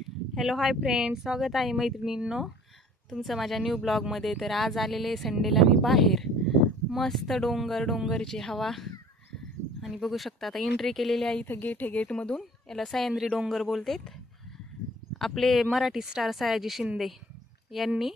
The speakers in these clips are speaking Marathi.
हॅलो हाय फ्रेंड्स, स्वागत आहे मैत्रिणींनो तुमचं माझ्या न्यू ब्लॉगमध्ये. तर आज आलेले संडेला मी बाहेर. मस्त डोंगरची हवा आणि बघू शकता आता एंट्री केलेली आहे. इथं गेट आहे, गेटमधून याला सह्याद्री डोंगर बोलतात. आपले मराठी स्टार सयाजी शिंदे यांनी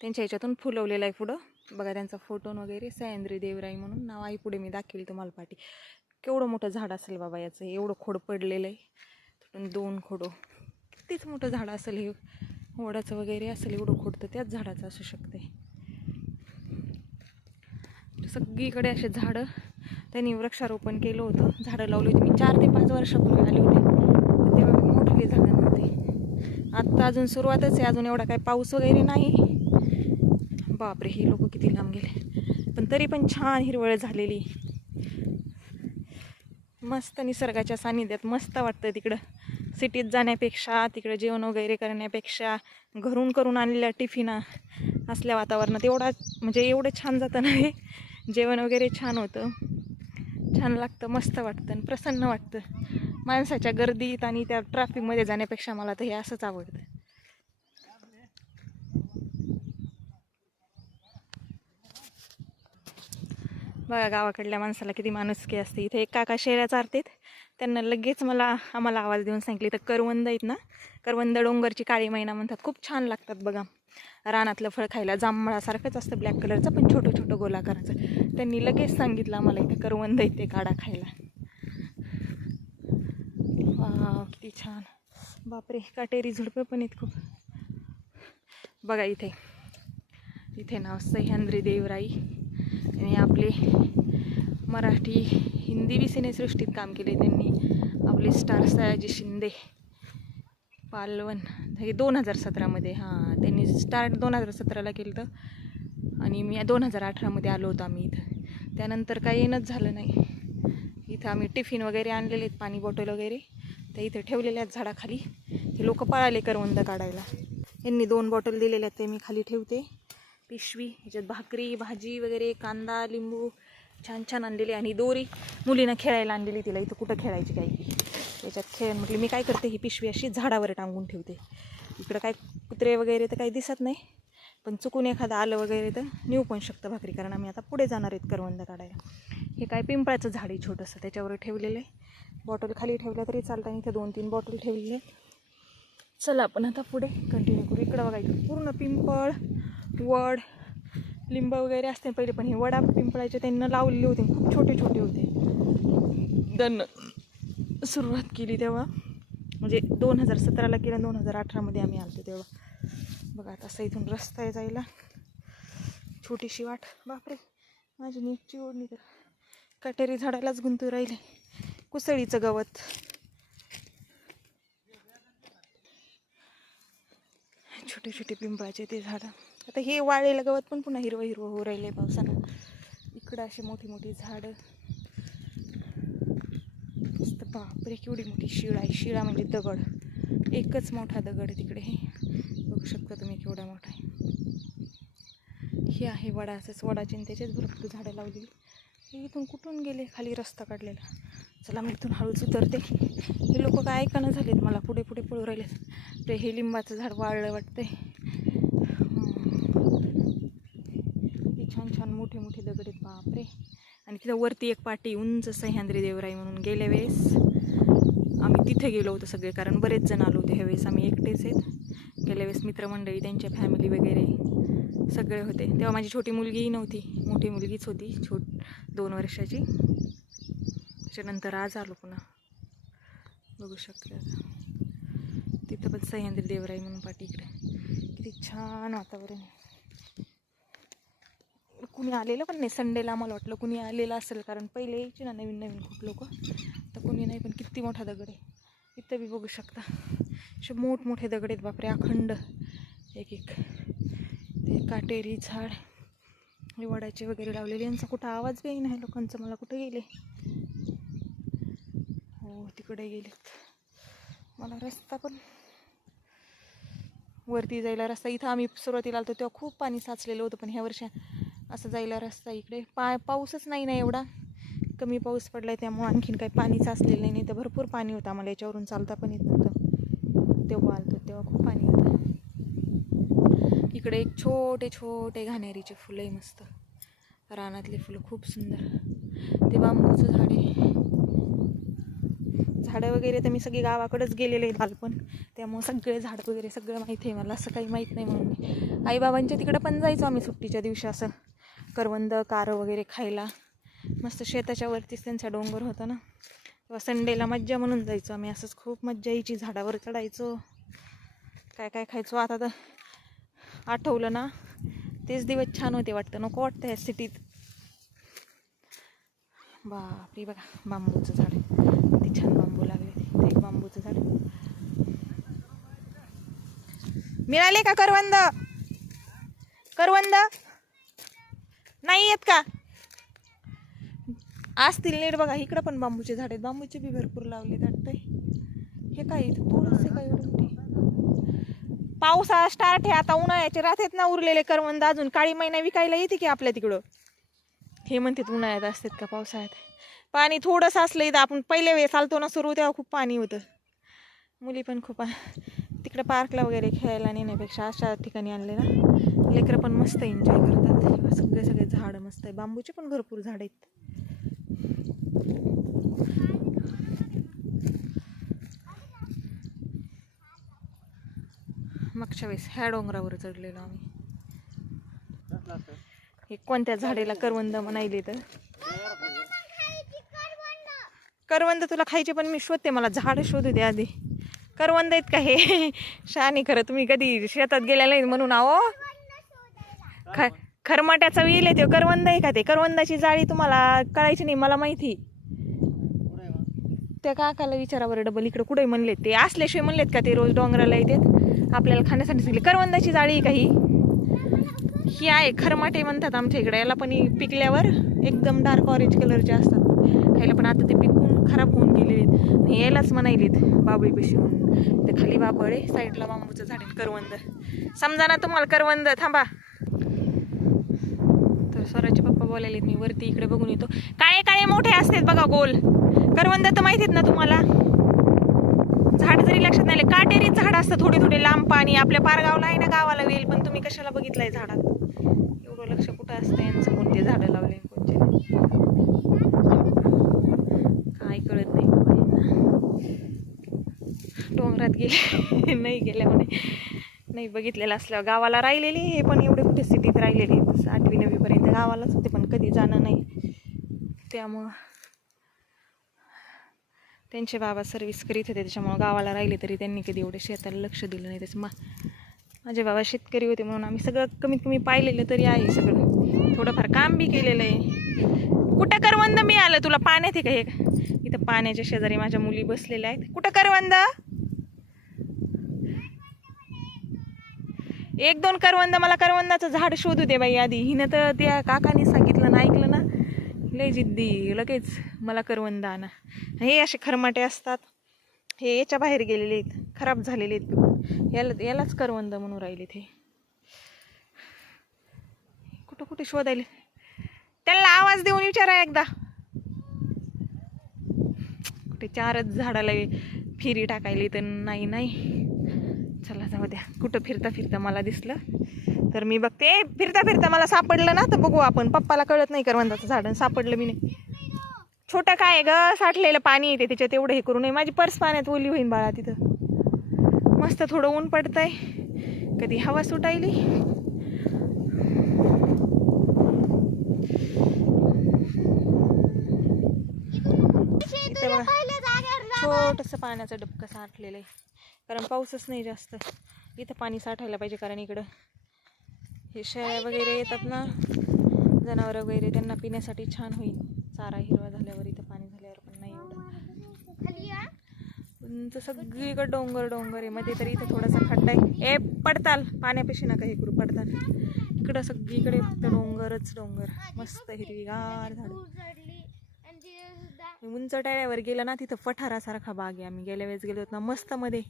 त्यांच्या ह्याच्यातून फुलवलेलं आहे. पुढं बघा त्यांचा फोटो वगैरे, सह्याद्री देवराई म्हणून नाव आहे. पुढे मी दाखवेल तुम्हाला पाठी. केवढं मोठं झाड असेल बाबा याचं, एवढं खोड पडलेलं आहे. 2 खोडं, कितीच मोठं झाड असेल हे, वडाचं वगैरे असेल एवढं खोड तर त्याच झाडाचं असू शकते. सगळीकडे असे झाडं त्यांनी वृक्षारोपण केलं होतं. झाडं लावली होती मी 4 ते 5 वर्षापूर्वी आले होते, तेव्हा मोठे झाडं नव्हते. आत्ता अजून सुरुवातच आहे, अजून एवढा काय पाऊस वगैरे नाही. बापरे, ही लोक किती लांब गेले, पण तरी पण छान हिरवळ झालेली. मस्त निसर्गाच्या सानिध्यात मस्त वाटतं. तिकडं सिटीत जाण्यापेक्षा, तिकडं जेवण वगैरे करण्यापेक्षा घरून करून आणलेल्या टिफिना असल्या वातावरणात एवढं छान जातं ना हे. जेवण वगैरे छान होतं, छान लागतं, मस्त वाटतं आणि प्रसन्न वाटतं. माणसाच्या गर्दीत आणि त्या ट्रॅफिकमध्ये जाण्यापेक्षा मला तर हे असंच आवडतं. बघा गावाकडल्या माणसाला किती माणुसकी असते. इथे एक काका शेळ्या चारतात, त्यांना लगेच आम्हाला आवाज देऊन सांगितली. तर करवंद आहेत ना, करवंद डोंगरची काळी मैना म्हणतात, खूप छान लागतात बघा. रानातलं फळ खायला जांभळासारखंच असतं, ब्लॅक कलरचं पण छोटं छोटं गोलाकाराचं. त्यांनी लगेच सांगितलं आम्हाला इथे करवंद आहेत, ते काढा खायला. वा किती छान. बापरे, काटेरी झुडपं पण आहेत खूप. बघा इथे नाव सह्याद्री देवराई आणि आपले मराठी हिंदी बी सिनेसृष्टीत काम केले त्यांनी. आपले स्टार सयाजी शिंदे पालवन हे 2017मध्ये, त्यांनी स्टार्ट 2017ला केलं होतं आणि मी 2018मध्ये आलो होतो आम्ही इथं. त्यानंतर काही येणंच झालं नाही. इथं आम्ही टिफिन वगैरे आणलेले आहेत, पाणी बॉटल वगैरे तर इथे ठेवलेल्या आहेत झाडाखाली. हे लोक पळाले करवंद काढायला. यांनी 2 बॉटल दिलेल्या आहेत, ते मी खाली ठेवते. पिशवी, ह्याच्यात भाकरी भाजी वगैरे, कांदा लिंबू छान छान आणलेली. आणि दोरी मुलीनं खेळायला आणलेली, तिला इथं कुठं खेळायची काही, त्याच्यात खेळ म्हटली. मी काय करते, ही पिशवी अशी झाडावर टांगून ठेवते. इकडं काय कुत्रे वगैरे तर काही दिसत नाही, पण चुकून एखादं आलं वगैरे तर नेऊ पण शकतं भाकरी, कारण आम्ही आता पुढे जाणार आहेत करवंद काढायला. हे काय पिंपळाचं झाड आहे छोटंसं, त्याच्यावर ठेवलेलं आहे. बॉटल खाली ठेवल्या तरी चालतं. इथं 2-3 बॉटल ठेवलेले. चला आपण आता पुढे कंटिन्यू करू. इकडं बघायचं पूर्ण पिंपळ, वड, लिंब वगैरे असते पहिले, पण हे वडा पिंपळाचे त्यांना लावलेले होते, खूप छोटे छोटे होते. त्यांना सुरुवात केली तेव्हा, म्हणजे 2017ला केलं, 2018मध्ये आम्ही आलो तेव्हा. बघा आता असं इथून रस्ता आहे जायला, छोटीशी वाट. बापरे, माझी नीटची ओढणी तर काटेरी झाडालाच गुंतू राहिले. कुसळीचं गवत, छोटे छोटे पिंपळाचे ते झाडं. आता हे वाळलेलं गवत पण पुन्हा हिरवं हिरवं होऊ राहिले पावसानं. इकडं अशी मोठी मोठी झाडं. मस्त. बापरे, केवढी मोठी शिळा आहे. शिळा म्हणजे दगड, एकच मोठा दगड आहे तिकडे. हे बघू शकता तुम्ही केवढा मोठा आहे. हे आहे वडाचंच, वडाची त्याचेच भरपूर झाडं लावलेली. हे इथून कुठून गेले, खाली रस्ता काढलेला. चला मी इथून हळूच उतरते. हे लोक काय ऐकायला झालेत, मला पुढे पुढे पळू राहिलेत. ते हे लिंबाचं झाड वाळलं वाटतंय. हे छान छान मोठे मोठे दगड आहेत. बापरे. आणि तिथं वरती एक पाटी उंच सह्याद्री देवराई म्हणून. गेल्या वेळेस आम्ही तिथे गेलो होतो सगळे, कारण बरेच जण आलो होते. ह्या वेळेस आम्ही एकटेच आहेत. गेल्या वेळेस मित्रमंडळी, त्यांच्या फॅमिली वगैरे सगळे होते. तेव्हा माझी छोटी मुलगीही नव्हती, मोठी मुलगीच होती, 2 वर्षाची. त्याच्यानंतर आज आलो पुन्हा. बघू शकता तिथं पण सह्याद्री देवराई म्हणून पाठी. इकडे किती छान वातावरण. कुणी आलेलं पण नाही संडेला. मला वाटलं कुणी आलेलं असेल, कारण पहिले यायचे ना नवीन नवीन खूप लोक, तर कुणी नाही. पण किती मोठा दगड आहे. इथं बी बघू शकता असे मोठमोठे दगड आहेत. बापरे, अखंड एक एक. ते काटेरी झाड, हे वडाचे वगैरे लावलेले. यांचा कुठं आवाज बी नाही लोकांचं. मला कुठं गेले, हो तिकडे गेलेत. मला रस्ता पण वरती जायला रस्ता, इथं आम्ही सुरुवातीला आलो तेव्हा खूप पाणी साचलेलं होतं, पण ह्या वर्षी असं जायला रस्ता इकडे. पाऊसच नाही ना एवढा, कमी पाऊस पडलाय त्यामुळे आणखीन काही पाणी साचलेलं नाही. तर भरपूर पाणी होतं, आम्हाला याच्यावरून चालता पण येत नव्हतं तेव्हा आलतो तेव्हा. तेव्हा खूप पाणी होतं. इकडे एक छोटे छोटे घाणेरीचे फुलं आहे मस्त, रानातले फुलं खूप सुंदर. ते बांबूचं झाड आहे. झाडं वगैरे तर मी सगळी गावाकडेच गेलेले आहेत बालपण, त्यामुळे सगळे झाड वगैरे सगळं माहिती आहे मला, असं काही माहीत नाही म्हणून मी आईबाबांच्या तिकडं पण जायचो आम्ही सुट्टीच्या दिवशी, असं करवंद कारं वगैरे खायला. मस्त शेताच्या वरतीच त्यांचा डोंगर होता ना, तेव्हा संडेला मज्जा म्हणून जायचो आम्ही. असंच खूप मज्जा यायची, झाडावर चढायचो, काय काय खायचो. आता तर आठवलं ना तेच दिवस छान होते वाटतं, नको वाटतं या सिटीत. बापरे बघा बांबूचं झाड, किती छान बांबू लागले. ते एक बांबूचं झाड. मिळाले का करवंद? करवंद नाही येत का? असतील नीट बघा. इकडं पण बांबूचे झाड आहेत, बांबूचे बी भरपूर लावले वाटतंय. हे काय थोडंसं काय एवढं मोठे. पावसाळा स्टार्ट आहे आता, उन्हाळ्याचे राहतात ना उरलेले करवंद, अजून काळी महिना विकायला येते की आपल्या तिकडं. हे म्हणतात उन्हाळ्यात असतात का पावसाळ्यात. पाणी थोडंसं असलं इथं, आपण पहिल्या वेळेस आलतो ना सुरू तेव्हा खूप पाणी होतं. मुली पण खूप तिकडं पार्कला वगैरे खेळायला नेण्यापेक्षा अशा ठिकाणी आणले ना लेकरं पण मस्त एन्जॉय करतात. सगळे सगळे झाडं मस्त आहे, बांबूचे पण भरपूर झाड आहेत. मागच्या वेळेस ह्या डोंगरावर चढलेलो आम्ही. हे कोणत्या झाडेला करवंद म्हणायले तर करवंद तुला खायचे, पण मी शोधते, मला झाड शोधू दे आधी. करवंद आहेत का हे? शानी खरं तुम्ही कधी शेतात गेलेला नाही म्हणून. आहो खरमाट्याचा वेल आहे ते, करवंद आहे का ते? करवंदाची जाळी तुम्हाला कळायची नाही, मला माहिती. त्या काकाला विचारावर डबल, इकडे कुठे म्हणलेत ते, असल्याशिवाय म्हणलेत का ते रोज डोंगराला येतात आपल्याला खाण्यासाठी सांगले. करवंदाची जाळी का ही आहे, खरमाटे म्हणतात आमच्या इकडे याला. पण पिकल्यावर एकदम डार्क ऑरेंज कलरचे असतात खायला, पण आता ते पिकून खराब होऊन गेलेले. यालाच म्हणायलेत बाबळी कशी म्हणून. ते खाली बाबळ आहे, साईडला बांबूचं झाड आहे. करवंद समजा ना तुम्हाला करवंद. थांबा, तर स्वराचे पप्पा बोलायलेत, मी वरती इकडे बघून येतो. काळे काळे मोठे असतात बघा गोल करवंद, तर माहितीत ना तुम्हाला. झाड जरी लक्षात नाही आले, काटेरीच झाड असतं थोडे थोडे लांब. पाणी आपल्या पारगावला आहे ना गावाला वेल, पण तुम्ही कशाला बघितलंय झाडात? एवढं लक्ष कुठं असतं यांचं, कोणते झाडं लावले कोणते काय कळत नाही बाबा यांना. डोंगरात गेले नाही गेल्या म्हणे, नाही बघितलेलं असल्यावर. गावाला राहिलेली हे पण एवढे कुठे सिटीत राहिलेली, 8वी 9वी पर्यंत गावालाच होते, पण कधी जाणं नाही. त्यामुळं त्यांचे बाबा सर्व्हिस करीत होते, त्याच्यामुळं गावाला राहिले, तरी त्यांनी कधी एवढे शेताला लक्ष दिलं नाही. त्याचं माझे बाबा शेतकरी होते म्हणून आम्ही सगळं कमीत कमी पाहिलेलं तरी आहे, सगळं थोडंफार काम बी केलेलं आहे. कुठं करवंद मिळालं तुला? पाण्यात आहे का हे? इथं पाण्याच्या शेजारी माझ्या मुली बसलेल्या आहेत. कुठं करवंद? 1-2 करवंद मला करवंदाचं झाड शोधू दे बाई आधी. हिनं तर त्या काकाने सांगितलं ना, ऐकलं ना, लय जिद्दी, लगेच मला करवंद आणा. हे असे खरमाटे असतात, हे याच्या बाहेर गेलेले आहेत, खराब झालेले आहेत. यालाच करवंद म्हणून राहिले. ते कुठं कुठे शोधायले, त्याला आवाज देऊन विचारा एकदा. कुठे 4च झाडाला फिरी टाकायली तर नाही. चला जाऊ द्या. कुठं फिरता फिरता मला दिसलं तर मी बघते. फिरता फिरता मला सापडलं ना तर बघू आपण. पप्पाला कळत नाही करवंदाचं झाड, सापडलं मी नाही. छोटं काय ग, साठलेलं पाणी येते त्याच्यात, एवढं हे करू नये. माझी पर्स पाण्यात ओली होईन बाळा. तिथं मस्त थोडं ऊन पडतंय, कधी हवा सुटायली. इथं छोटंसं पाण्याचं डबकं साठलेलं आहे, कारण पाऊसच नाही जास्त. इथं पाणी साठायला पाहिजे, कारण इकडं हे शेळ्या वगैरे येतात ना, जनावरं वगैरे, त्यांना पिण्यासाठी छान होईल. चारा हिरवा झाल्यावर, इथं पाणी झाल्यावर पण नाही एवढं. उंच सगळीकडे डोंगर आहे. मध्ये तरी इथं थोडासा खड्डा आहे. ए पडताल, पाण्यापेक्षा नका हे करू, पडताल. इकडं सगळीकडे फक्त डोंगर, मस्त हिरवीगार झाड. उंच टाळ्यावर गेलं ना, तिथं पठारासारखा बाग आहे. आम्ही गेल्या वेळेस गेलो होतो ना, मस्त मध्ये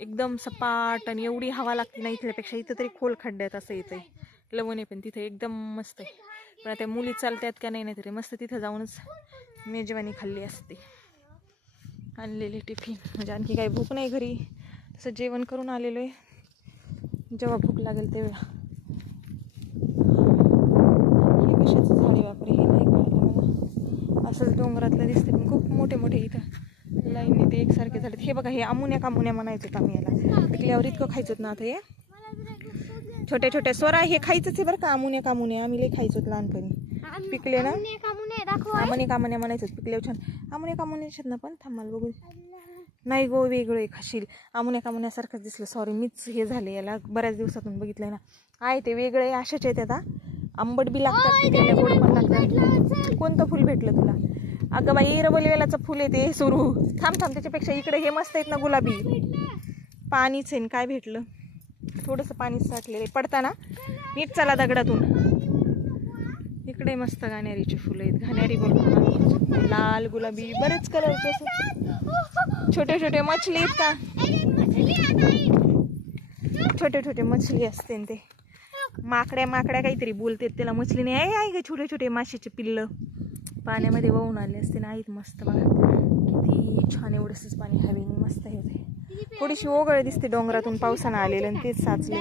एकदम सपाट, आणि एवढी हवा लागते ना इथल्यापेक्षा. इथं तरी खोल खड्ड्यात असं येतंय लवणे, पण तिथं एकदम मस्त आहे. पण आता मुली चालतात का नाही तरी मस्त तिथं जाऊनच मेजवानी खाल्ली असते, आणलेली टिफिन. म्हणजे आणखी काही भूक नाही घरी, तसं जेवण करून आलेलो आहे, जेव्हा भूक लागेल तेव्हा. हे कशाचं झाड आहे बापरे, हे नाही कळलं मला. असंच डोंगरातलं दिसते पण खूप मोठे मोठे इथं लाईनने ते एकसारखे झालेत. हे बघा, हे आमुन्या कामुन्या म्हणायचो आम्ही याला. पिकल्यावर इतकं खायचोत ना आता. हे छोट्या छोट्या सोरा हे खायचंच आहे बरं का, आमुन्या कामुन्या आम्ही लई खायचोत लहानपणी. पिकले ना आमुने कामुन्या म्हणायचो, पिकल्यावर छान. आमुन्या कामुन्या ना पण थांबाल बघू. नाही गो, वेगळं आहे, खाशील. आमुन्या कामुन्यासारखंच दिसलं, सॉरी मीच हे झाले, याला बऱ्याच दिवसातून बघितलंय ना. आहे ते वेगळे असेच आहेत आता. आंबट बी लागतात, पिकलेल्या गोड पण लागतात. कोणतं फुल भेटलं तुला? अगं बाई, रबलवेलाचं फुल आहे ते सुरू. थांब थांब, त्याच्यापेक्षा इकडे हे मस्त आहेत ना गुलाबी. पाणीच आहे, काय भेटलं? थोडंसं पाणीच साठलेलं पडताना. नीट चला दगडातून. इकडे मस्त घाणेरीची फुलं आहेत, घाणेरी बोलतो, लाल गुलाबी बरेच कलरचे असतात. छोटे छोटे मछली आहेत का? छोटे छोटे मछली असते ते. माकड्या माकड्या काहीतरी बोलतात त्याला, मछली नाही आहे का? छोटे छोटे माशीचे पिल्लं पाण्यामध्ये वाहून आले असते ना. आहेत मस्त बघा, किती छान. एवढंच पाणी हवेने मस्त हे होते. थोडीशी ओघळ दिसते डोंगरातून पावसानं आलेलं आणि तेच साचले.